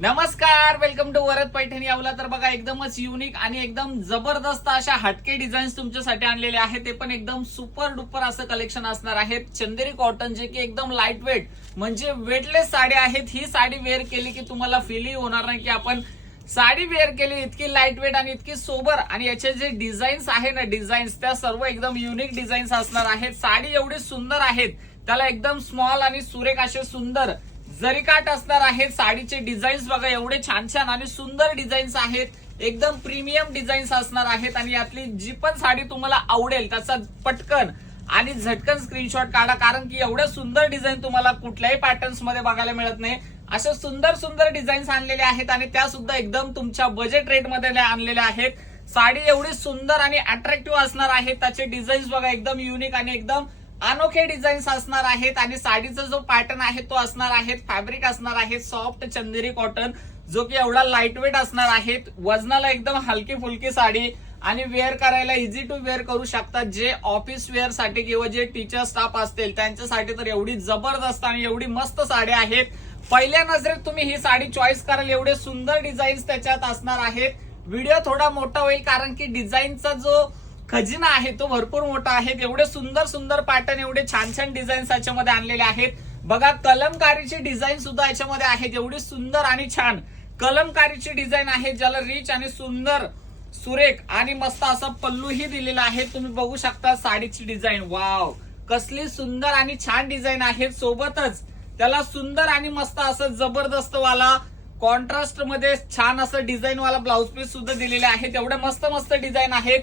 नमस्कार, welcome to Varad Paithani अवला. तर बघा, एकदमच युनिक आणि एकदम जबरदस्त अशा हटके डिझाईन्स तुमच्यासाठी आणलेले आहेत. ते पण एकदम सुपर डुपर असं कलेक्शन असणार आहे. चंदेरी कॉटन, जे की एकदम लाईट वेट म्हणजे वेटलेस साडी आहेत. ही साडी वेअर केली की तुम्हाला फील होणार नाही की आपण साडी वेअर केली. इतकी लाईट वेट आणि इतकी सोबर, आणि याचे जे डिझाईन्स आहे ना, डिझाईन्स त्या सर्व एकदम युनिक डिझाईन्स असणार आहेत. साडी एवढी सुंदर आहेत, त्याला एकदम स्मॉल आणि सुरेख असे सुंदर जरीकाठ असणार आहेत. साडीचे डिझाईन्स बघा, एवढे छान छान आणि सुंदर डिझाईन्स आहेत. एकदम प्रीमियम डिझाईन्स असणार आहेत. आणि यातली जी पण साडी तुम्हाला आवडेल त्याचा पटकन आणि झटकन स्क्रीनशॉट काढा, कारण की एवढे सुंदर डिझाईन तुम्हाला कुठल्याही पॅटर्न्स मध्ये बघायला मिळत नाही. असे सुंदर सुंदर डिझाईन्स आणलेले आहेत आणि त्या सुद्धा एकदम तुमच्या बजेट रेट मध्ये आणलेल्या आहेत. साडी एवढी सुंदर आणि अट्रॅक्टिव्ह असणार आहे. त्याचे डिझाईन्स बघा, एकदम युनिक आणि एकदम अनोखे डिझाईन्स असणार आहेत. आणि साडीचा जो पॅटर्न आहे तो असणार आहे, फॅब्रिक असणार आहे सॉफ्ट चंदेरी कॉटन, जो की एवढा लाईट वेट असणार आहे. वजनाला एकदम हलकी फुलकी साडी आणि वेअर करायला इझी टू वेअर करू शकतात. जे ऑफिस वेअर साठी किंवा जे टीचर स्टाफ असतील त्यांच्यासाठी तर एवढी जबरदस्त आणि एवढी मस्त साडी आहेत. पहिल्या नजरेत तुम्ही ही साडी चॉईस कराल, एवढे सुंदर डिझाईन्स त्याच्यात असणार आहेत. व्हिडिओ थोडा मोठा होईल कारण की डिझाईनचा जो खजिना आहे तो भरपूर मोठा आहे. एवढे सुंदर सुंदर पॅटर्न, एवढे छान छान डिझाईन्स याच्यामध्ये आणलेले आहेत. बघा, कलमकारीची डिझाईन सुद्धा याच्यामध्ये आहेत. एवढी सुंदर आणि छान कलमकारीची डिझाईन आहे, ज्याला रिच आणि सुंदर सुरेख आणि मस्त असा पल्लूही दिलेला आहे. तुम्ही बघू शकता साडीची डिझाईन. वाव, कसली सुंदर आणि छान डिझाईन आहे. सोबतच त्याला सुंदर आणि मस्त असं जबरदस्त वाला कॉन्ट्रास्ट मध्ये छान असं डिझाईन वाला ब्लाउज पीस सुद्धा दिलेले आहेत. एवढे मस्त मस्त डिझाईन आहेत.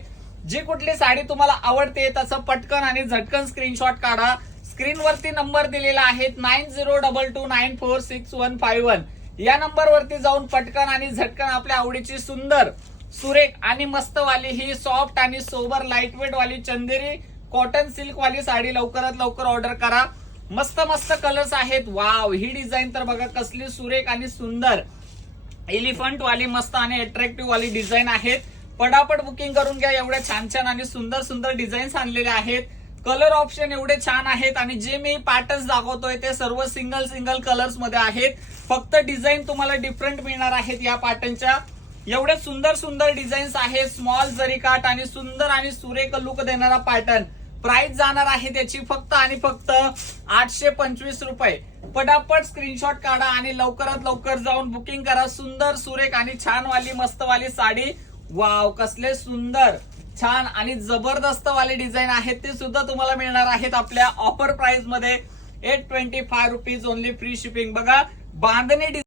जी कुठली साडी तुम्हाला आवडते त्याचा पटकन आणि झटकन स्क्रीनशॉट काढा. स्क्रीनवरती नंबर दिलेला आहे 9022946151. या नंबरवरती जाऊन पटकन आणि झटकन आपल्या आवडीची सुंदर सुरेख आणि मस्त वाली ही सॉफ्ट आणि सोबर लाईट वेट वाली चंदेरी कॉटन सिल्क वाली साडी लवकरात लवकर ऑर्डर करा. मस्त मस्त कलर्स आहेत. वाव, ही डिझाईन तर बघा कसली सुरेख आणि सुंदर एलिफंट वाली मस्त आणि अट्रॅक्टिव्ह वाली डिझाईन आहेत. पटापट बुकिंग करून घ्या. एवढ्या छान छान आणि सुंदर सुंदर डिझाईन्स आणलेले आहेत. कलर ऑप्शन एवढे छान आहेत. आणि जे मी पॅटर्न्स दाखवतोय ते सर्व सिंगल सिंगल कलर्स मध्ये आहेत. फक्त डिझाईन तुम्हाला डिफरंट मिळणार आहेत या पॅटर्नच्या. एवढे सुंदर सुंदर डिझाईन्स आहेत. स्मॉल जरीकाठ आणि सुंदर आणि सुरेख लुक देणारा पॅटर्न. प्राइस जाणार आहे त्याची फक्त आणि फक्त 825 रुपये. पटापट स्क्रीनशॉट काढा आणि लवकरात लवकर जाऊन बुकिंग करा. सुंदर सुरेख आणि छान वाली मस्त वाली साडी. वाव, कसले सुंदर छान आणि जबरदस्त वाले डिझाईन आहेत. ते सुद्धा तुम्हाला मिळणार आहेत आपल्या ऑफर प्राइस मध्ये 825 रुपीज ओनली, फ्री शिपिंग. बघा, बांधणी